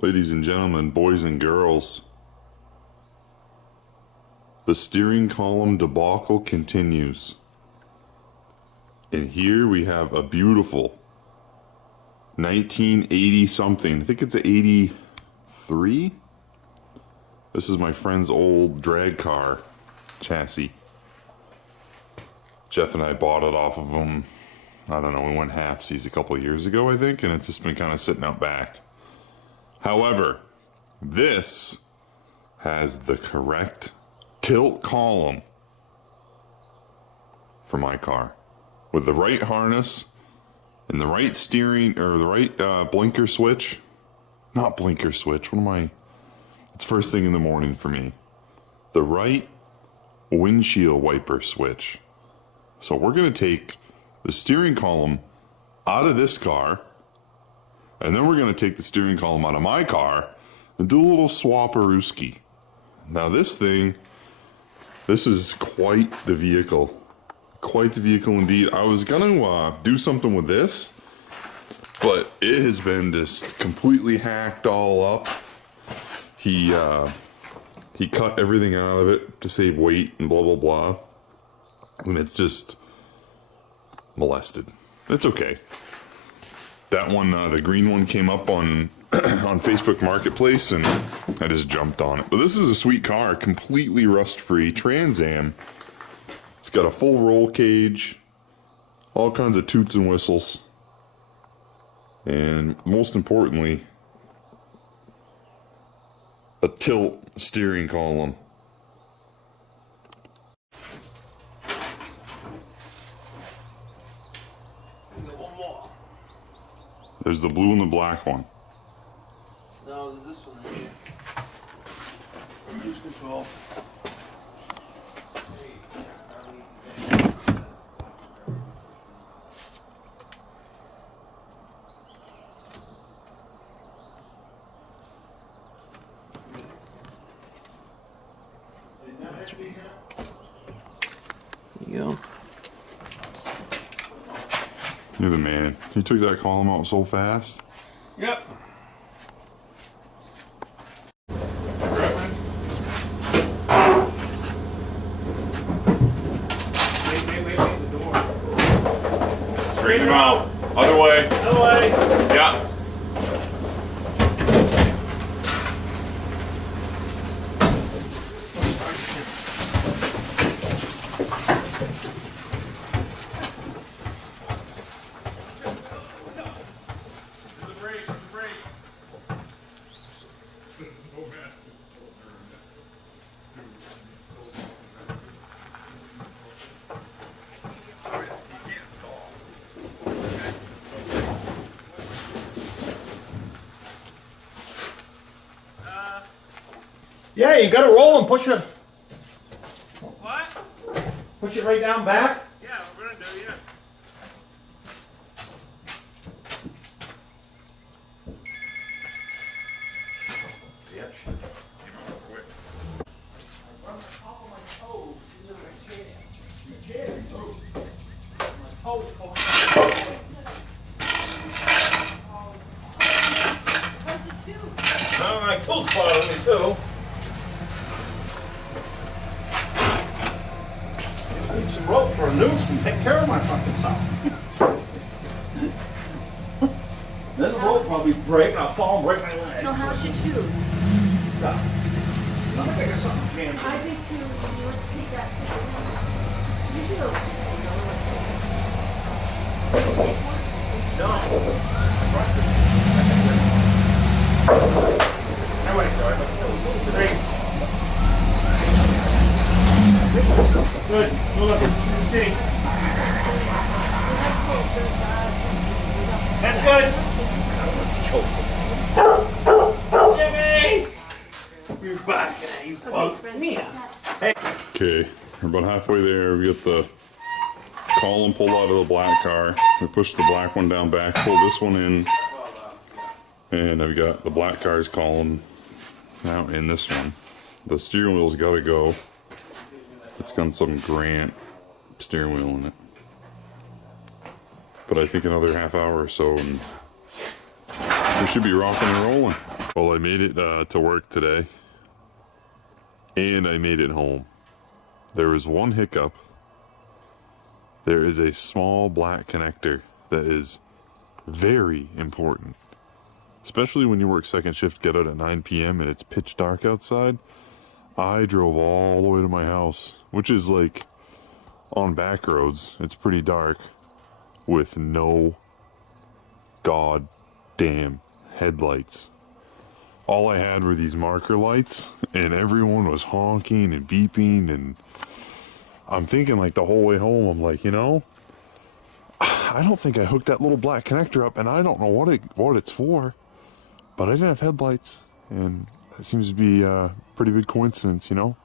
Ladies and gentlemen, boys and girls, the steering column debacle continues. And here we have a beautiful 1980 something. I think it's 83. This is my friend's old drag car chassis. Jeff and I bought it off of him. I don't know, we went halfsies a couple of years ago, I think, and it's just been kind of sitting out back. However, this has the correct tilt column for my car. With the right harness and the right steering, or the right blinker switch. Not blinker switch, what am I? It's first thing in the morning for me. The right windshield wiper switch. So we're going to take the steering column out of this car, and then we're going to take the steering column out of my car and do a little swap-a-roosky. Now this thing, this is quite the vehicle. Quite the vehicle indeed. I was going to do something with this, but it has been just completely hacked all up. He cut everything out of it to save weight and blah, blah, blah. And it's just molested. It's okay. That one, the green one, came up on on Facebook Marketplace, and I just jumped on it. But this is a sweet car, completely rust-free, Trans Am. It's got a full roll cage, all kinds of toots and whistles, and most importantly, a tilt steering column. There's the blue and the black one. No, there's this one right here. Cruise control. There you go. You're the man. You took that column out so fast. Yep. Wait, the door. Straighten him out. Other way. Other way. Yeah. Yeah, you gotta roll and push it. What? Push it right down back. Yeah, we're gonna do, yeah. My toes bothering me too. I need some rope for a noose and take care of my fucking self. Then the rope probably break and I'll fall and break my leg. So how's your tube? I'm gonna figure something jammed. I did too. You want to take that picture? You do. Good. Look. See. That's good. Jimmy! You're back. You bugged me out. Hey. Okay, we're about halfway there. We got the column pulled out of the black car. We pushed the black one down back, pulled this one in, and I've got the black car's column now in this one. The steering wheel's got to go. It's got some Grant steering wheel in it. But I think another half hour or so, and we should be rocking and rolling. Well, I made it to work today, and I made it home. There was one hiccup. There is a small black connector that is very important, especially when you work second shift, get out at 9 p.m. and it's pitch dark outside. I drove all the way to my house, which is like on back roads. It's pretty dark with no goddamn headlights. All I had were these marker lights, and everyone was honking and beeping, and I'm thinking like the whole way home, I'm like, you know, I don't think I hooked that little black connector up, and I don't know what it's for, but I didn't have headlights, and that seems to be a pretty big coincidence, you know?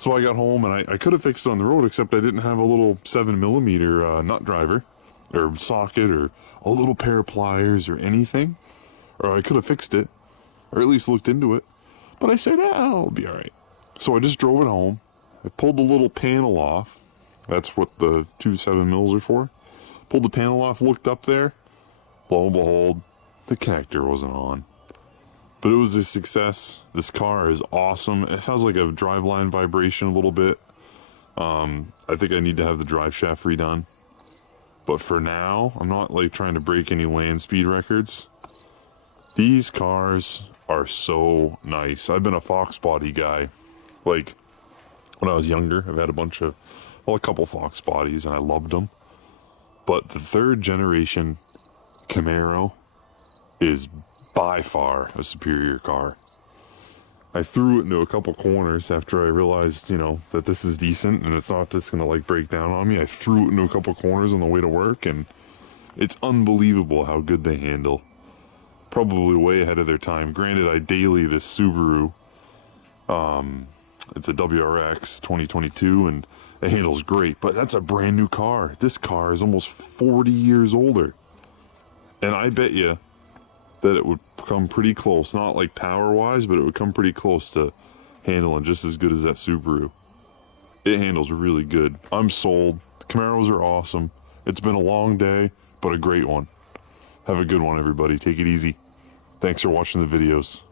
So I got home, and I could have fixed it on the road, except I didn't have a little 7mm nut driver, or socket, or a little pair of pliers, or anything, or I could have fixed it, or at least looked into it, but I said, it'll be alright. So I just drove it home. I pulled the little panel off. That's what the two 7mm are for. Pulled the panel off, looked up there. Lo and behold, the connector wasn't on. But it was a success. This car is awesome. It has like a driveline vibration a little bit. I think I need to have the drive shaft redone. But for now, I'm not like trying to break any land speed records. These cars are so nice. I've been a Fox body guy. Like, when I was younger, I've had a couple Fox bodies, and I loved them. But the third generation Camaro is by far a superior car. I threw it into a couple corners after I realized, you know, that this is decent and it's not just gonna like break down on me. I threw it into a couple corners on the way to work, and it's unbelievable how good they handle. Probably way ahead of their time. Granted, I daily this Subaru. It's a WRX 2022, and it handles great, but that's a brand new car. This car is almost 40 years older. And I bet you that it would come pretty close, not like power-wise, but it would come pretty close to handling just as good as that Subaru. It handles really good. I'm sold. The Camaros are awesome. It's been a long day, but a great one. Have a good one, everybody. Take it easy. Thanks for watching the videos.